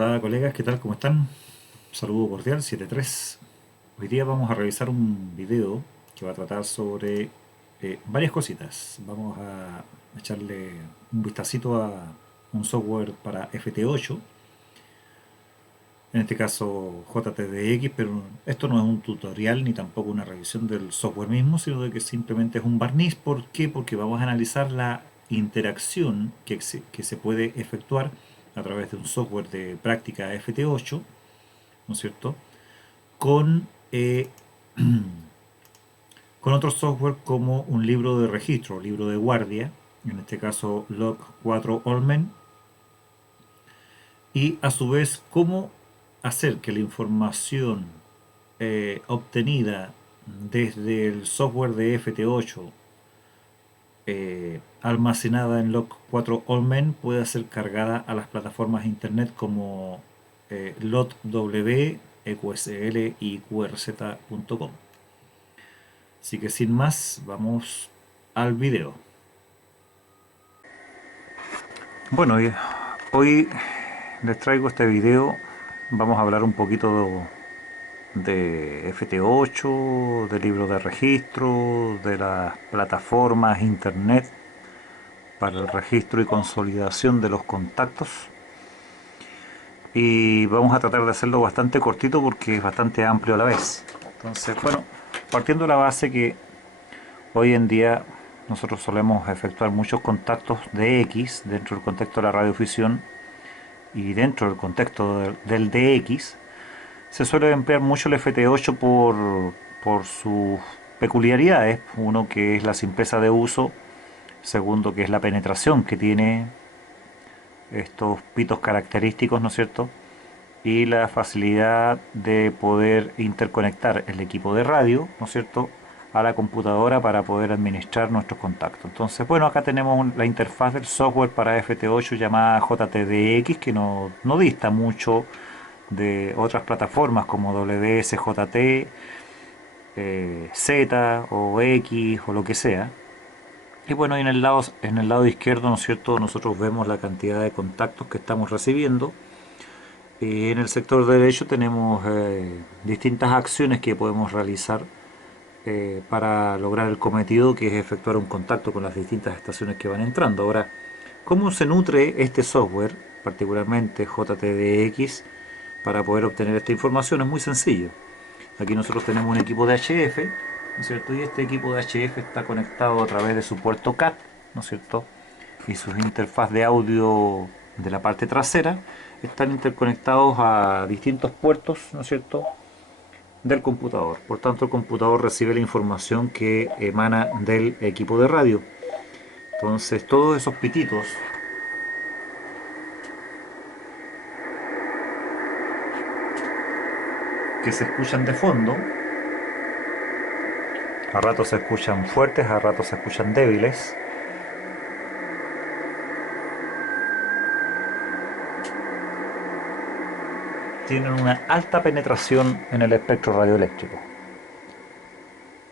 Hola colegas, ¿qué tal? ¿Cómo están? Saludo cordial 73. Hoy día vamos a revisar un video que va a tratar sobre varias cositas. Vamos a echarle un vistacito a un software para FT8, en este caso JTDX, pero esto no es un tutorial ni tampoco una revisión del software mismo, sino de que simplemente es un barniz. ¿Por qué? Porque vamos a analizar la interacción que se puede efectuar a través de un software de práctica FT8, ¿no es cierto?, con, con otro software como un libro de registro, libro de guardia, en este caso Log 4 Allmen, y a su vez cómo hacer que la información obtenida desde el software de FT8 almacenada en Log 4 Allmen pueda ser cargada a las plataformas de internet como LotW, EQSL y QRZ.com. Así que sin más, vamos al video. Bueno, hoy les traigo este video. Vamos a hablar un poquito de FT8, del libro de registro, de las plataformas internet para el registro y consolidación de los contactos. Y vamos a tratar de hacerlo bastante cortito porque es bastante amplio a la vez. Entonces, bueno, partiendo de la base que hoy en día nosotros solemos efectuar muchos contactos de X dentro del contexto de la radiodifusión, y dentro del contexto del DX se suele emplear mucho el FT8 por sus peculiaridades. Uno, que es la simpleza de uso; segundo, que es la penetración que tiene estos pitos característicos, ¿no es cierto?, y la facilidad de poder interconectar el equipo de radio, ¿no es cierto?, a la computadora para poder administrar nuestros contactos. Entonces, bueno, acá tenemos la interfaz del software para FT8 llamada JTDX, que no dista mucho de otras plataformas como WSJT, Z o X o lo que sea. Y bueno, y en el lado izquierdo, ¿no es cierto?, nosotros vemos la cantidad de contactos que estamos recibiendo. Y en el sector derecho tenemos distintas acciones que podemos realizar para lograr el cometido, que es efectuar un contacto con las distintas estaciones que van entrando. Ahora, ¿cómo se nutre este software, particularmente JTDX, para poder obtener esta información? Es muy sencillo. Aquí nosotros tenemos un equipo de HF, ¿no es cierto? Y este equipo de HF está conectado a través de su puerto CAT, ¿no es cierto?, y sus interfaz de audio de la parte trasera están interconectados a distintos puertos, ¿no es cierto?, del computador. Por tanto, el computador recibe la información que emana del equipo de radio. Entonces, todos esos pititos que se escuchan de fondo, a ratos se escuchan fuertes, a ratos se escuchan débiles, tienen una alta penetración en el espectro radioeléctrico.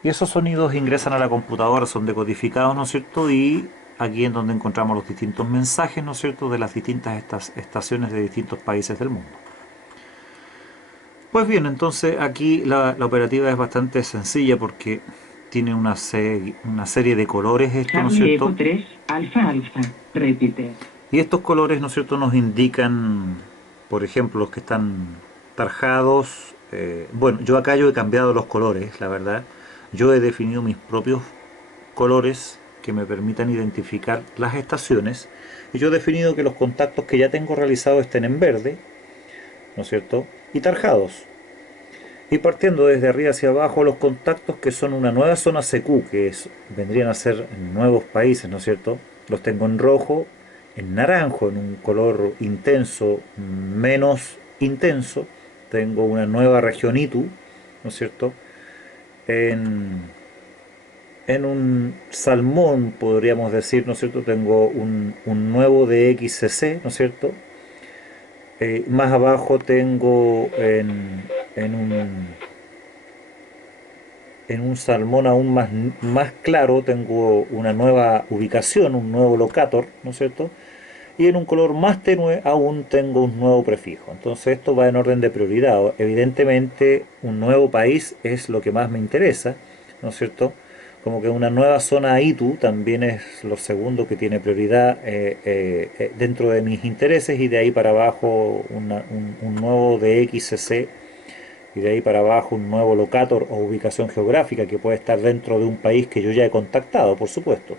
Y esos sonidos ingresan a la computadora, son decodificados, ¿no es cierto?, y aquí es donde encontramos los distintos mensajes, ¿no es cierto?, de las distintas estaciones de distintos países del mundo. Pues bien, entonces aquí la operativa es bastante sencilla porque tiene una serie de colores, esto, ¿no es cierto? 3, alfa, alfa, repite. Y estos colores, ¿no es cierto?, nos indican, por ejemplo, los que están tarjados. Bueno, yo acá he cambiado los colores, la verdad. Yo he definido mis propios colores que me permitan identificar las estaciones. Y yo he definido que los contactos que ya tengo realizados estén en verde, ¿no es cierto?, y tarjados. Y partiendo desde arriba hacia abajo, los contactos que son una nueva zona CQ, vendrían a ser nuevos países, ¿no es cierto?, los tengo en rojo, en naranjo, en un color intenso, menos intenso. Tengo una nueva región ITU, ¿no es cierto?, en, en un salmón, podríamos decir, ¿no es cierto?, tengo un nuevo DXCC, ¿no es cierto? Más abajo tengo en un salmón aún más claro, tengo una nueva ubicación, un nuevo locator, ¿no es cierto? y en un color más tenue aún tengo un nuevo prefijo. Entonces esto va en orden de prioridad. Evidentemente un nuevo país es lo que más me interesa, ¿no es cierto? Como que una nueva zona ITU también es lo segundo que tiene prioridad dentro de mis intereses, y de ahí para abajo un nuevo DXCC, y de ahí para abajo un nuevo locator o ubicación geográfica que puede estar dentro de un país que yo ya he contactado, por supuesto,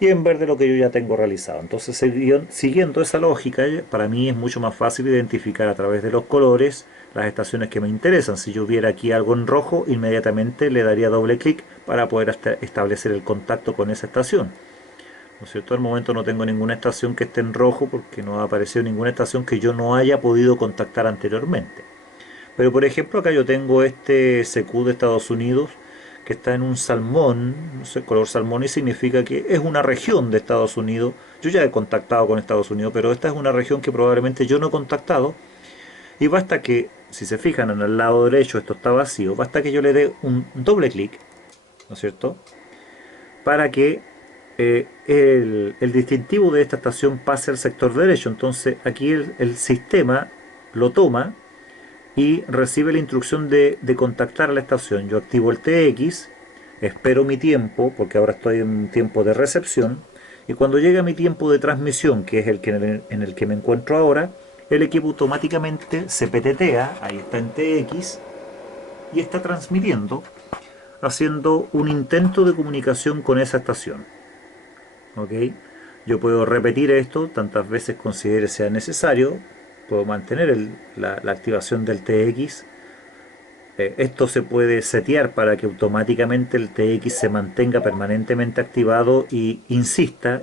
y en verde lo que yo ya tengo realizado. Entonces, siguiendo esa lógica, para mí es mucho más fácil identificar a través de los colores las estaciones que me interesan. Si yo viera aquí algo en rojo, inmediatamente le daría doble clic para poder establecer el contacto con esa estación. ¿No es cierto? Al momento no tengo ninguna estación que esté en rojo porque no ha aparecido ninguna estación que yo no haya podido contactar anteriormente. Pero por ejemplo acá yo tengo este CQ de Estados Unidos que está en un salmón, no sé, color salmón, y significa que es una región de Estados Unidos. Yo ya he contactado con Estados Unidos, pero esta es una región que probablemente yo no he contactado, y basta que, si se fijan en el lado derecho esto está vacío, basta que yo le dé un doble clic, ¿no es cierto?, para que el distintivo de esta estación pase al sector derecho. Entonces aquí el sistema lo toma y recibe la instrucción de contactar a la estación. Yo activo el TX, espero mi tiempo, porque ahora estoy en un tiempo de recepción, y cuando llega mi tiempo de transmisión, que es en el que me encuentro ahora, el equipo automáticamente se PTTea, ahí está en TX, y está transmitiendo, haciendo un intento de comunicación con esa estación. ¿Ok? Yo puedo repetir esto tantas veces considere sea necesario, puedo mantener la activación del TX. Esto se puede setear para que automáticamente el TX se mantenga permanentemente activado y insista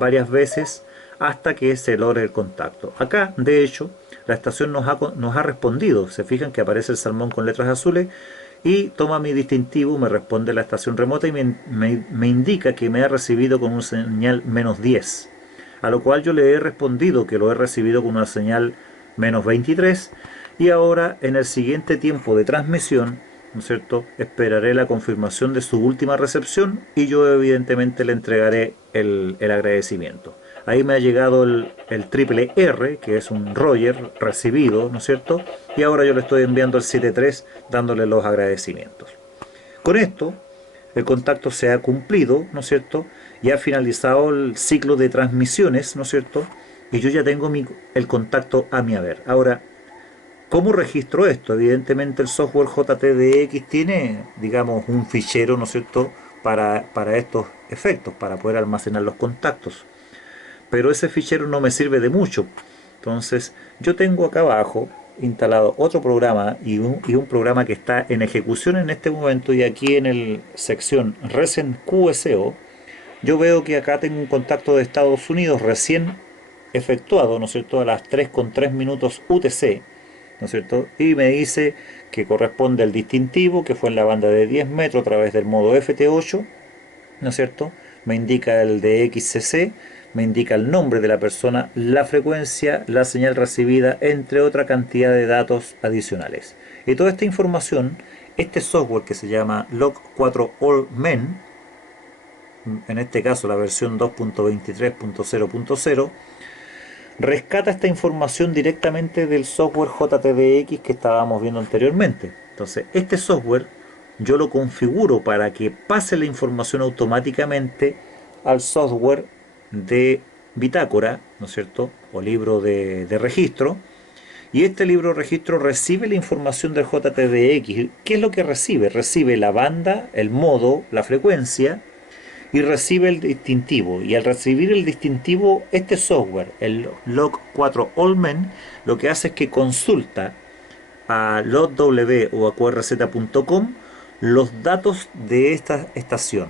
varias veces hasta que se logre el contacto. Acá, de hecho, la estación nos ha respondido. Se fijan que aparece el salmón con letras azules y toma mi distintivo, me responde la estación remota y me indica que me ha recibido con un señal -10. A lo cual yo le he respondido que lo he recibido con una señal -23, y ahora en el siguiente tiempo de transmisión, ¿no es cierto?, esperaré la confirmación de su última recepción y yo evidentemente le entregaré el agradecimiento. Ahí me ha llegado el triple R, que es un Roger recibido, ¿no es cierto? Y ahora yo le estoy enviando el 73 dándole los agradecimientos. Con esto, el contacto se ha cumplido, ¿no es cierto? Y ha finalizado el ciclo de transmisiones, ¿no es cierto? Y yo ya tengo el contacto a mi haber. Ahora, ¿cómo registro esto? Evidentemente el software JTDX tiene, digamos, un fichero, ¿no es cierto?, para estos efectos, para poder almacenar los contactos. Pero ese fichero no me sirve de mucho. Entonces, yo tengo acá abajo instalado otro programa y un programa que está en ejecución en este momento, y aquí en la sección Recent QSO yo veo que acá tengo un contacto de Estados Unidos recién efectuado, ¿no es cierto?, a las 3:03 UTC, ¿no es cierto?, y me dice que corresponde al distintivo, que fue en la banda de 10 metros a través del modo FT8, ¿no es cierto?, me indica el de XCC, me indica el nombre de la persona, la frecuencia, la señal recibida, entre otra cantidad de datos adicionales. Y toda esta información, este software que se llama Log4 All Men, en este caso la versión 2.23.0.0, rescata esta información directamente del software JTDX que estábamos viendo anteriormente. Entonces, este software yo lo configuro para que pase la información automáticamente al software de bitácora, ¿no es cierto?, o libro de registro, y este libro de registro recibe la información del JTDX. ¿Qué es lo que recibe? Recibe la banda, el modo, la frecuencia, y recibe el distintivo. Y al recibir el distintivo, este software, el Log4 Allmen, lo que hace es que consulta a LogW o a QRZ.com los datos de esta estación,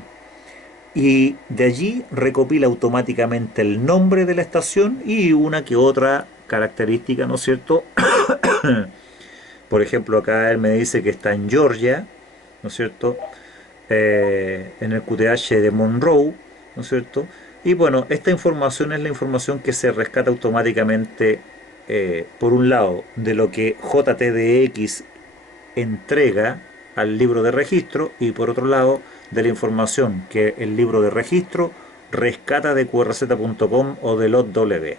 y de allí recopila automáticamente el nombre de la estación y una que otra característica, ¿no es cierto? Por ejemplo, acá él me dice que está en Georgia, ¿no es cierto?, en el QTH de Monroe, ¿no es cierto? Y bueno, esta información es la información que se rescata automáticamente, por un lado, de lo que JTDX entrega al libro de registro, y por otro lado, de la información que el libro de registro rescata de qrz.com o de LotW.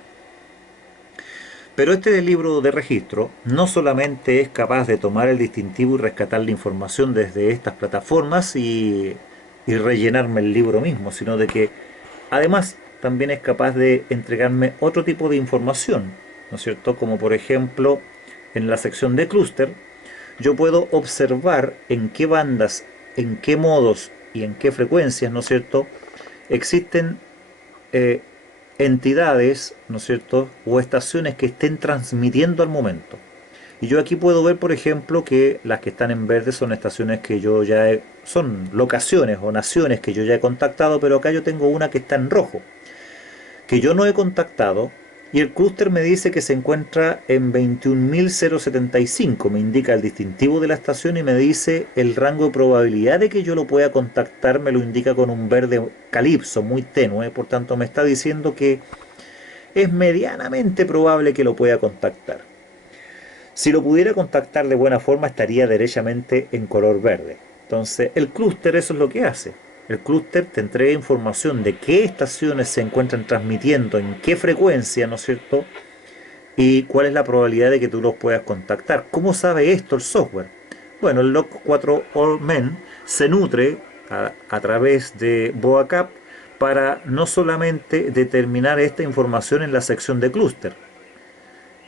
Pero este libro de registro no solamente es capaz de tomar el distintivo y rescatar la información desde estas plataformas y rellenarme el libro mismo, sino de que además también es capaz de entregarme otro tipo de información, ¿no es cierto? Como por ejemplo en la sección de clúster yo puedo observar en qué bandas, en qué modos y en qué frecuencias, ¿no es cierto?, existen eh, entidades, ¿no es cierto?, o estaciones que estén transmitiendo al momento. Y yo aquí puedo ver, por ejemplo, que las que están en verde son estaciones que yo ya son locaciones o naciones que yo ya he contactado, pero acá yo tengo una que está en rojo, que yo no he contactado, y el clúster me dice que se encuentra en 21.075, me indica el distintivo de la estación y me dice el rango de probabilidad de que yo lo pueda contactar, me lo indica con un verde calipso, muy tenue, por tanto me está diciendo que es medianamente probable que lo pueda contactar. Si lo pudiera contactar de buena forma estaría derechamente en color verde. Entonces el clúster eso es lo que hace. El clúster te entrega información de qué estaciones se encuentran transmitiendo, en qué frecuencia, ¿no es cierto? Y cuál es la probabilidad de que tú los puedas contactar. ¿Cómo sabe esto el software? Bueno, el Log 4 All Men se nutre a través de BoaCap para no solamente determinar esta información en la sección de clúster,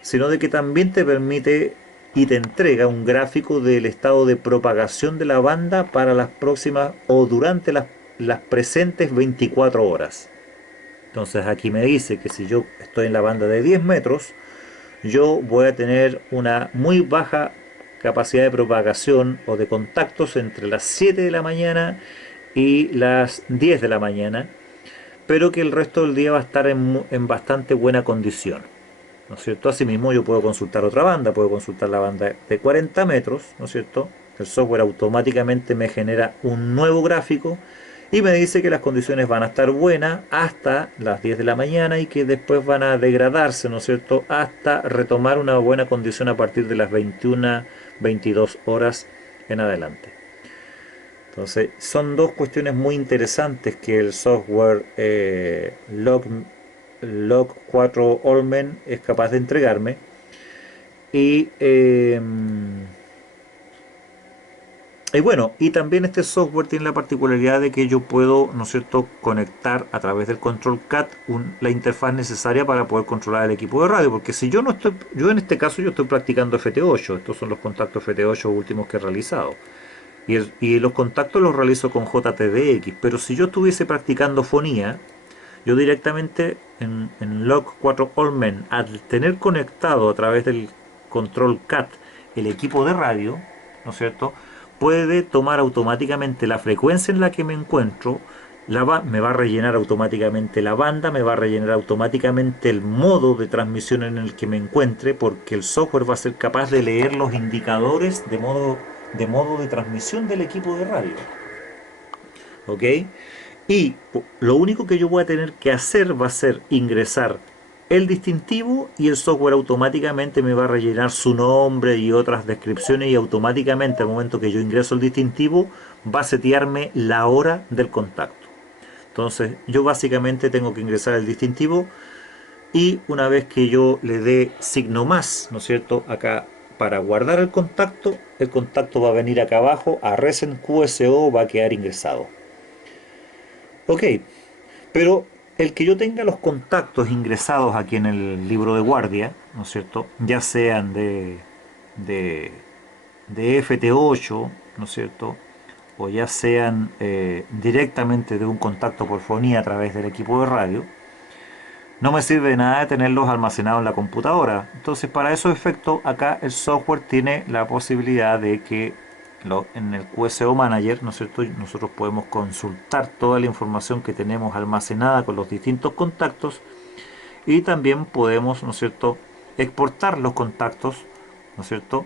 sino de que también te permite y te entrega un gráfico del estado de propagación de la banda para las próximas o durante las presentes 24 horas. Entonces aquí me dice que si yo estoy en la banda de 10 metros, yo voy a tener una muy baja capacidad de propagación o de contactos entre las 7 de la mañana y las 10 de la mañana, pero que el resto del día va a estar en bastante buena condición, ¿no es cierto? Asimismo yo puedo consultar otra banda, puedo consultar la banda de 40 metros, ¿no es cierto? El software automáticamente me genera un nuevo gráfico y me dice que las condiciones van a estar buenas hasta las 10 de la mañana y que después van a degradarse, ¿no es cierto?, hasta retomar una buena condición a partir de las 21, 22 horas en adelante. Entonces son dos cuestiones muy interesantes que el software Log 4 Allmen es capaz de entregarme. Y bueno, y también este software tiene la particularidad de que yo puedo, ¿no es cierto?, conectar a través del control CAT la interfaz necesaria para poder controlar el equipo de radio, porque si yo no estoy, yo en este caso yo estoy practicando FT8, estos son los contactos FT8 últimos que he realizado. Y los contactos los realizo con JTDX, pero si yo estuviese practicando fonía, yo directamente en Log 4 Allmen, al tener conectado a través del control CAT el equipo de radio, ¿no es cierto?, puede tomar automáticamente la frecuencia en la que me encuentro, me va a rellenar automáticamente la banda, me va a rellenar automáticamente el modo de transmisión en el que me encuentre, porque el software va a ser capaz de leer los indicadores de modo de transmisión del equipo de radio. ¿Ok? Y lo único que yo voy a tener que hacer va a ser ingresar el distintivo y el software automáticamente me va a rellenar su nombre y otras descripciones y automáticamente al momento que yo ingreso el distintivo va a setearme la hora del contacto. Entonces yo básicamente tengo que ingresar el distintivo y una vez que yo le dé signo más, ¿no es cierto?, acá para guardar el contacto va a venir acá abajo a Recent QSO, va a quedar ingresado. Ok, pero el que yo tenga los contactos ingresados aquí en el libro de guardia, ¿no es cierto?, ya sean de, de FT8, ¿no es cierto?, o ya sean directamente de un contacto por fonía a través del equipo de radio, no me sirve de nada tenerlos almacenados en la computadora. Entonces para esos efectos acá el software tiene la posibilidad de que en el QSO Manager, ¿no es cierto?, nosotros podemos consultar toda la información que tenemos almacenada con los distintos contactos y también podemos, ¿no es cierto?, exportar los contactos, ¿no es cierto?,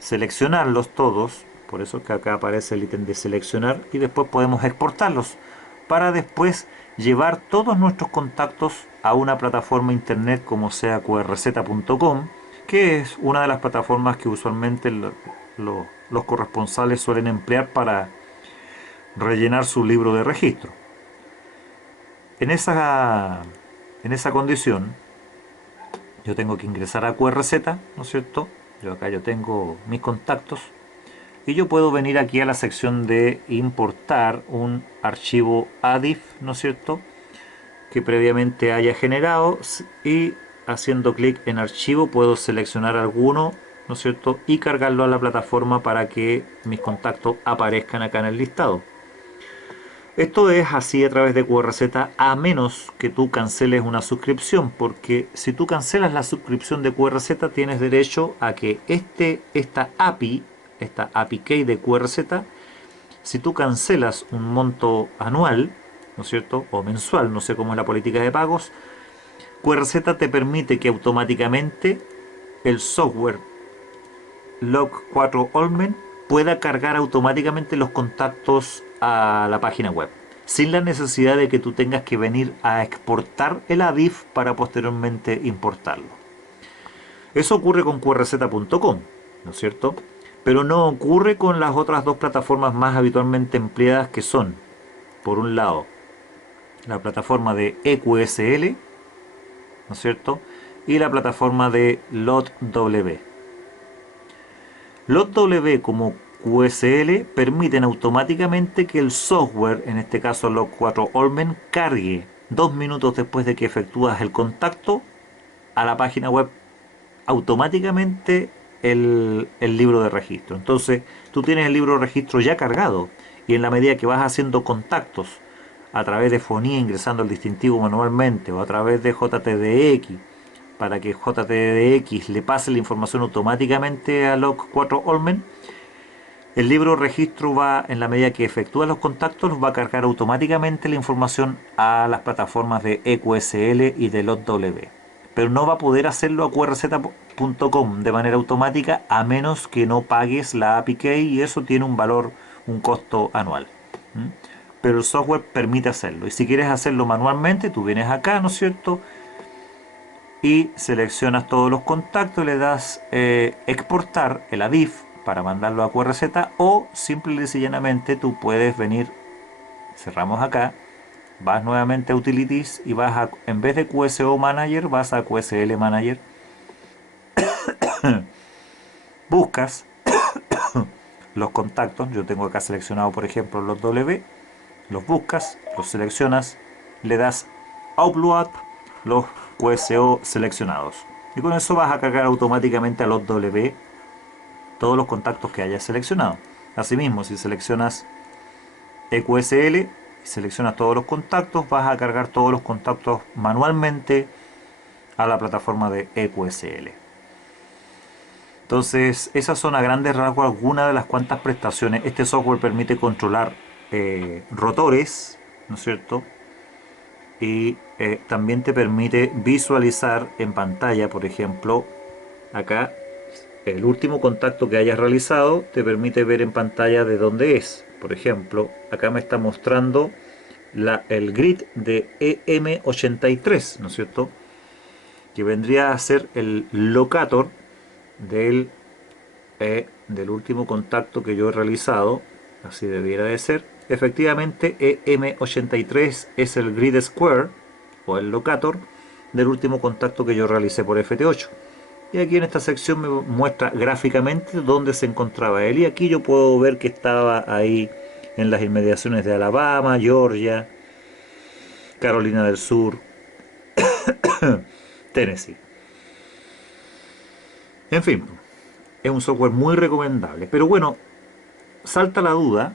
seleccionarlos todos, por eso que acá aparece el ítem de seleccionar, y después podemos exportarlos para después llevar todos nuestros contactos a una plataforma internet como sea qrz.com, que es una de las plataformas que usualmente los corresponsales suelen emplear para rellenar su libro de registro. En esa condición, yo tengo que ingresar a QRZ, ¿no es cierto? Yo tengo mis contactos y yo puedo venir aquí a la sección de importar un archivo ADIF, ¿no es cierto?, que previamente haya generado, y haciendo clic en archivo puedo seleccionar alguno, ¿no es cierto?, y cargarlo a la plataforma para que mis contactos aparezcan acá en el listado. Esto es así a través de QRZ, a menos que tú canceles una suscripción, porque si tú cancelas la suscripción de QRZ tienes derecho a que esta API key de QRZ, si tú cancelas un monto anual, ¿no es cierto?, o mensual, no sé cómo es la política de pagos, QRZ te permite que automáticamente el software Log4 Olmen pueda cargar automáticamente los contactos a la página web, sin la necesidad de que tú tengas que venir a exportar el ADIF para posteriormente importarlo. Eso ocurre con qrz.com, ¿no es cierto? Pero no ocurre con las otras dos plataformas más habitualmente empleadas, que son, por un lado, la plataforma de EQSL, ¿no es cierto?, y la plataforma de LotW. LotW como QSL permiten automáticamente que el software, en este caso Log4 Olmen, cargue 2 minutos después de que efectúas el contacto a la página web automáticamente el libro de registro. Entonces tú tienes el libro de registro ya cargado, y en la medida que vas haciendo contactos a través de fonía, ingresando el distintivo manualmente, o a través de JTDX, para que JTDX le pase la información automáticamente a Log4 Olmen, el libro registro va, en la medida que efectúa los contactos, va a cargar automáticamente la información a las plataformas de EQSL y de LotW. Pero no va a poder hacerlo a qrz.com de manera automática, a menos que no pagues la API Key, y eso tiene un valor, un costo anual. Pero el software permite hacerlo. Y si quieres hacerlo manualmente, tú vienes acá, ¿no es cierto?, y seleccionas todos los contactos, le das exportar el ADIF para mandarlo a QRZ, o simple y llanamente tú puedes venir, cerramos acá, vas nuevamente a Utilities y vas a, en vez de QSO Manager, vas a QSL Manager, buscas los contactos, yo tengo acá seleccionado por ejemplo los W, los buscas, los seleccionas, le das Upload los QSO seleccionados, y con eso vas a cargar automáticamente a los W todos los contactos que hayas seleccionado. Asimismo, si seleccionas EQSL y seleccionas todos los contactos, vas a cargar todos los contactos manualmente a la plataforma de EQSL. Entonces, esas son a grandes rasgos algunas de las cuantas prestaciones. Este software permite controlar rotores, ¿no es cierto?, y también te permite visualizar en pantalla, por ejemplo, acá el último contacto que hayas realizado, te permite ver en pantalla de dónde es. Por ejemplo, acá me está mostrando el grid de EM83, ¿no es cierto?, que vendría a ser el locator del último contacto que yo he realizado. Así debiera de ser. Efectivamente, EM83 es el grid square, o el locator, del último contacto que yo realicé por FT8. Y aquí en esta sección me muestra gráficamente dónde se encontraba él. Y aquí yo puedo ver que estaba ahí en las inmediaciones de Alabama, Georgia, Carolina del Sur, Tennessee. En fin, es un software muy recomendable. Pero bueno, salta la duda,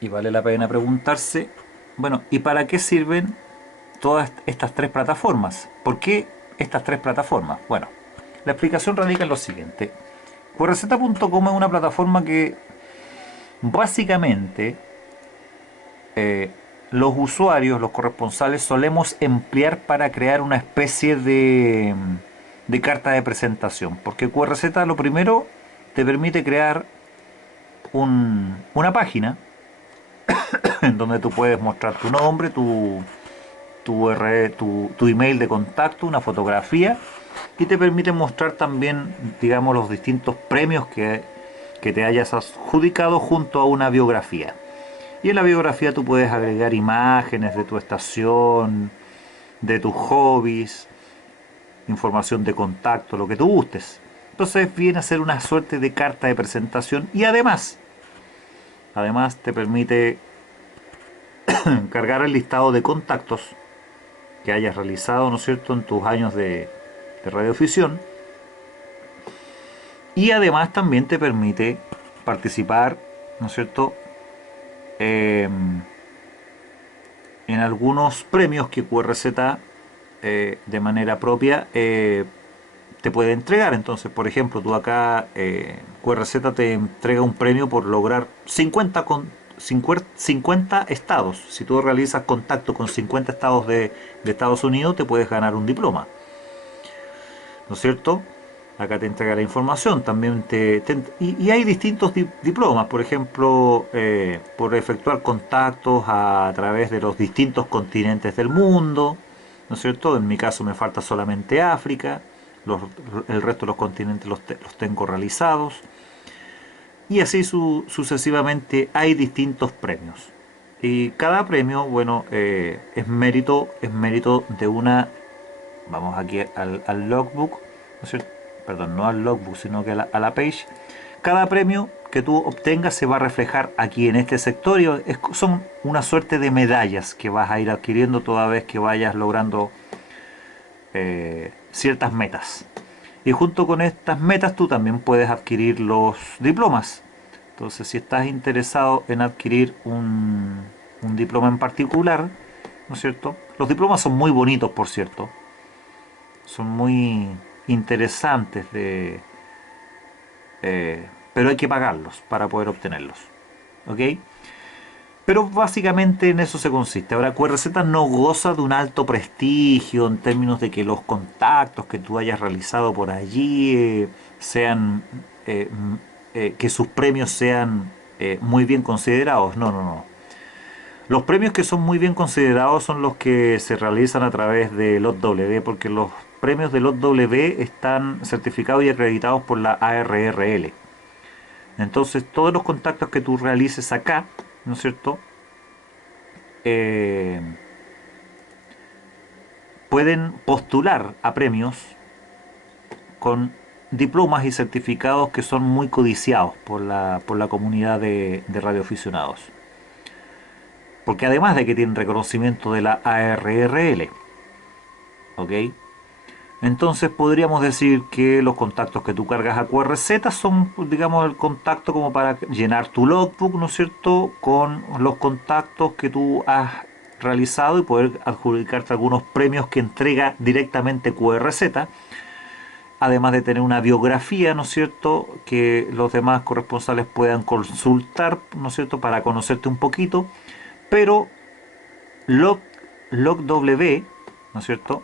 y vale la pena preguntarse, bueno, ¿y para qué sirven todas estas tres plataformas? ¿Por qué estas tres plataformas? Bueno, la explicación radica en lo siguiente. qrz.com es una plataforma que básicamente los usuarios, los corresponsales, solemos emplear para crear una especie de carta de presentación. Porque QRZ, lo primero, te permite crear una página en donde tú puedes mostrar tu nombre, tu email de contacto, una fotografía, y te permite mostrar también, digamos, los distintos premios que te hayas adjudicado, junto a una biografía. Y en la biografía tú puedes agregar imágenes de tu estación, de tus hobbies, información de contacto, lo que tú gustes. Entonces viene a ser una suerte de carta de presentación y además te permite cargar el listado de contactos que hayas realizado, ¿no es cierto?, en tus años de radioafición. Y además también te permite participar, ¿no es cierto?, en algunos premios que QRZ de manera propia te puede entregar. Entonces, por ejemplo, tú acá QRZ te entrega un premio por lograr 50 estados. Si tú realizas contacto con 50 estados de Estados Unidos, te puedes ganar un diploma, ¿no es cierto? Acá te entrega la información. También y hay distintos diplomas, por ejemplo, por efectuar contactos a través de los distintos continentes del mundo, ¿no es cierto? En mi caso me falta solamente África, el resto de los continentes los tengo realizados. Y así sucesivamente hay distintos premios. Y cada premio, bueno, es mérito de una... Vamos aquí al logbook, ¿no es cierto? Perdón, no al logbook, sino que a la page. Cada premio que tú obtengas se va a reflejar aquí en este sector y son una suerte de medallas que vas a ir adquiriendo toda vez que vayas logrando ciertas metas. Y junto con estas metas tú también puedes adquirir los diplomas. Entonces, si estás interesado en adquirir un diploma en particular, ¿no es cierto? Los diplomas son muy bonitos, por cierto. Son muy interesantes pero hay que pagarlos para poder obtenerlos, ¿ok? Pero básicamente en eso se consiste. Ahora, QRZ no goza de un alto prestigio en términos de que los contactos que tú hayas realizado por allí sean que sus premios sean muy bien considerados. No, no, no. Los premios que son muy bien considerados son los que se realizan a través de LOTW, porque los premios de LOTW están certificados y acreditados por la ARRL. Entonces, todos los contactos que tú realices acá, ¿no es cierto?, pueden postular a premios con diplomas y certificados que son muy codiciados por la comunidad de radioaficionados. Porque además de que tienen reconocimiento de la ARRL, ¿ok? Entonces podríamos decir que los contactos que tú cargas a QRZ son, digamos, el contacto como para llenar tu logbook, ¿no es cierto?, con los contactos que tú has realizado y poder adjudicarte algunos premios que entrega directamente QRZ, además de tener una biografía, ¿no es cierto?, que los demás corresponsales puedan consultar, ¿no es cierto?, para conocerte un poquito. Pero LOTW, ¿no es cierto?,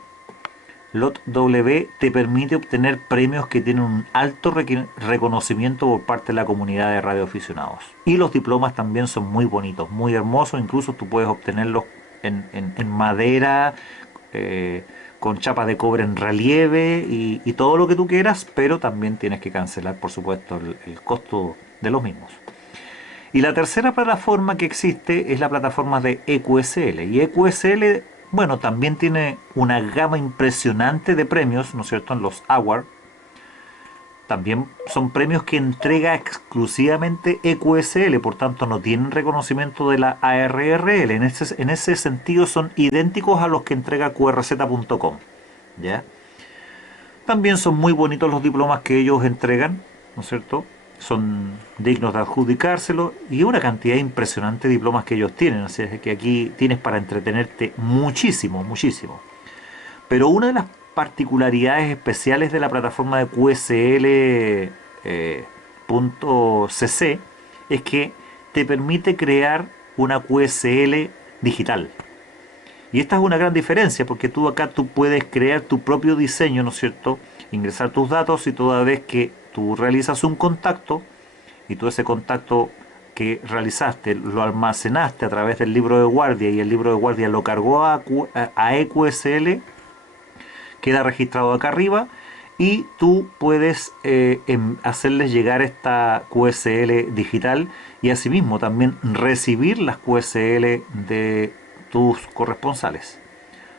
LOTW te permite obtener premios que tienen un alto reconocimiento por parte de la comunidad de radioaficionados. Y los diplomas también son muy bonitos, muy hermosos. Incluso tú puedes obtenerlos en madera, con chapas de cobre en relieve y todo lo que tú quieras, pero también tienes que cancelar, por supuesto, el costo de los mismos. Y la tercera plataforma que existe es la plataforma de EQSL. Y EQSL, bueno, también tiene una gama impresionante de premios, ¿no es cierto?, en los Award. También son premios que entrega exclusivamente EQSL, por tanto no tienen reconocimiento de la ARRL. En ese sentido son idénticos a los que entrega QRZ.com, ¿ya? También son muy bonitos los diplomas que ellos entregan, ¿no es cierto?, son dignos de adjudicárselo y una cantidad impresionante de diplomas que ellos tienen, así es que aquí tienes para entretenerte muchísimo, muchísimo. Pero una de las particularidades especiales de la plataforma de QSL.cc es que te permite crear una QSL digital. Y esta es una gran diferencia porque tú puedes crear tu propio diseño, ¿no es cierto?, ingresar tus datos y toda vez que tú realizas un contacto y tú ese contacto que realizaste lo almacenaste a través del libro de guardia y el libro de guardia lo cargó a EQSL, queda registrado acá arriba y tú puedes hacerles llegar esta QSL digital y asimismo también recibir las QSL de tus corresponsales,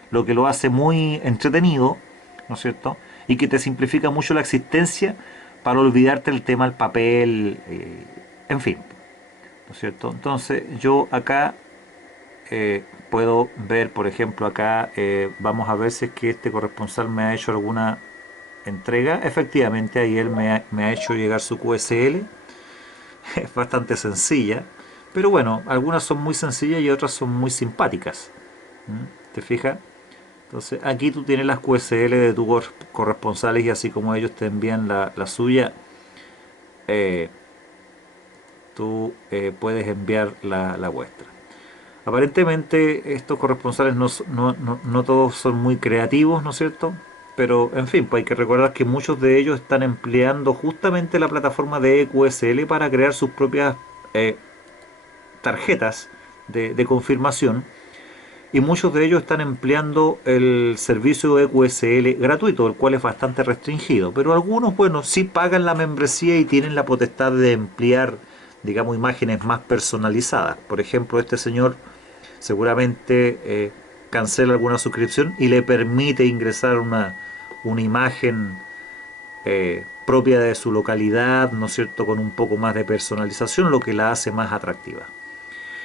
lo que lo hace muy entretenido, ¿no es cierto? Y que te simplifica mucho la existencia para olvidarte el tema del papel, en fin, ¿no es cierto? Entonces yo acá puedo ver, por ejemplo, acá vamos a ver si es que este corresponsal me ha hecho alguna entrega. Efectivamente, ahí él me ha hecho llegar su QSL. Es bastante sencilla, pero bueno, algunas son muy sencillas y otras son muy simpáticas. ¿Te fijas? Entonces aquí tú tienes las QSL de tus corresponsales y así como ellos te envían la suya, eh, tú puedes enviar la vuestra. Aparentemente estos corresponsales no todos son muy creativos, ¿no es cierto? Pero en fin, pues hay que recordar que muchos de ellos están empleando justamente la plataforma de EQSL para crear sus propias tarjetas de confirmación, y muchos de ellos están empleando el servicio EQSL gratuito, el cual es bastante restringido, pero algunos, bueno, sí pagan la membresía y tienen la potestad de emplear, digamos, imágenes más personalizadas. Por ejemplo, este señor seguramente cancela alguna suscripción y le permite ingresar una imagen propia de su localidad, ¿no es cierto?, con un poco más de personalización, lo que la hace más atractiva.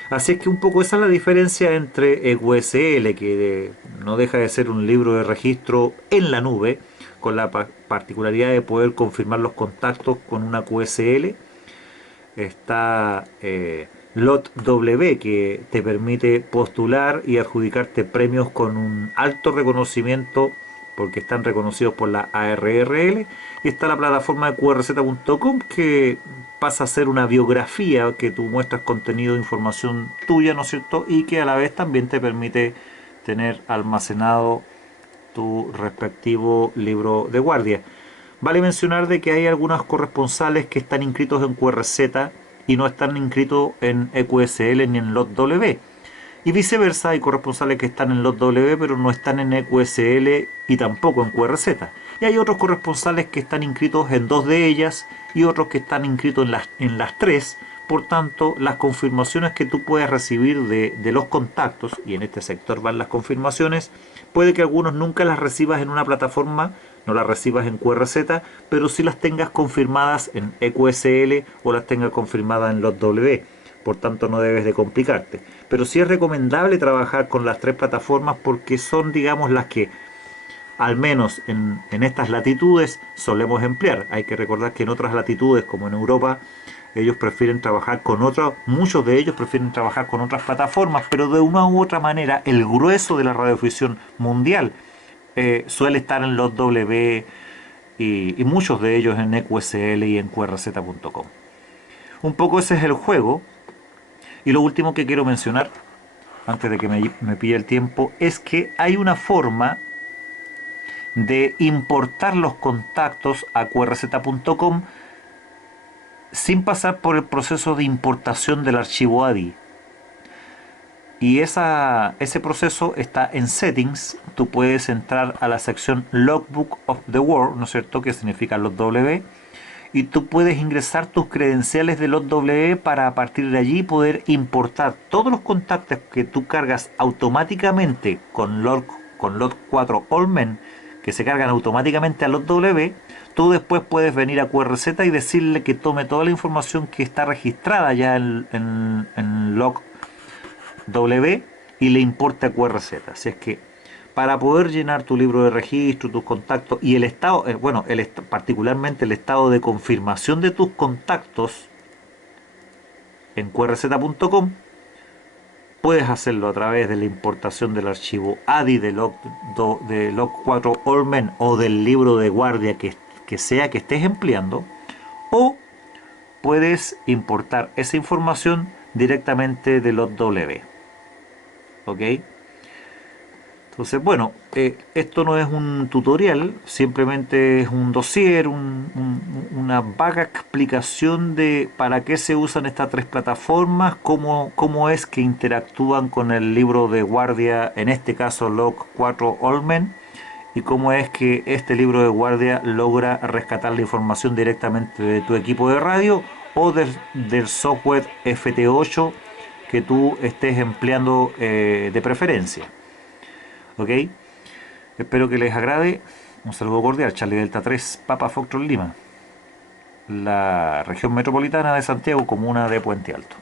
Así es que un poco esa es la diferencia entre EQSL, que no deja de ser un libro de registro en la nube, con la particularidad de poder confirmar los contactos con una QSL. Está LotW, que te permite postular y adjudicarte premios con un alto reconocimiento porque están reconocidos por la ARRL, y está la plataforma de qrz.com, que pasa a ser una biografía que tú muestras contenido de información tuya, ¿no es cierto? Y que a la vez también te permite tener almacenado tu respectivo libro de guardia. Vale mencionar de que hay algunos corresponsales que están inscritos en QRZ y no están inscritos en EQSL ni en LotW. Y viceversa, hay corresponsales que están en LotW pero no están en EQSL y tampoco en QRZ. Y hay otros corresponsales que están inscritos en dos de ellas y otros que están inscritos en las tres. Por tanto, las confirmaciones que tú puedes recibir de los contactos, y en este sector van las confirmaciones, puede que algunos nunca las recibas en una plataforma, no las recibas en QRZ, pero sí las tengas confirmadas en EQSL o las tengas confirmadas en LotW. Por tanto, no debes de complicarte. Pero sí es recomendable trabajar con las tres plataformas porque son, digamos, las que, al menos en estas latitudes, solemos emplear. Hay que recordar que en otras latitudes, como en Europa, ellos prefieren trabajar con otras, muchos de ellos prefieren trabajar con otras plataformas, pero de una u otra manera, el grueso de la radiodifusión mundial suele estar en los W y muchos de ellos en EQSL y en QRZ.com. Un poco ese es el juego. Y lo último que quiero mencionar, antes de que me pille el tiempo, es que hay una forma de importar los contactos a qrz.com sin pasar por el proceso de importación del archivo ADI. Y ese proceso está en Settings. Tú puedes entrar a la sección Logbook of the World, ¿no es cierto?, que significa los W, y tú puedes ingresar tus credenciales de LotW para a partir de allí poder importar todos los contactos que tú cargas automáticamente con Lot4 Allmen, que se cargan automáticamente a LotW. Tú después puedes venir a QRZ y decirle que tome toda la información que está registrada ya en LotW y le importe a QRZ. Así es que para poder llenar tu libro de registro, tus contactos y el estado, particularmente el estado de confirmación de tus contactos en qrz.com, puedes hacerlo a través de la importación del archivo ADI de Log4 Allmen o del libro de guardia que sea que estés empleando, o puedes importar esa información directamente de LotW. ¿Ok? Entonces, bueno, esto no es un tutorial, simplemente es un dossier, una vaga explicación de para qué se usan estas tres plataformas, cómo es que interactúan con el libro de guardia, en este caso Log4 Allmen, y cómo es que este libro de guardia logra rescatar la información directamente de tu equipo de radio o del software FT8 que tú estés empleando de preferencia. ¿Ok? Espero que les agrade. Un saludo cordial. Charlie Delta 3, Papa Foxtrot Lima. La región metropolitana de Santiago, comuna de Puente Alto.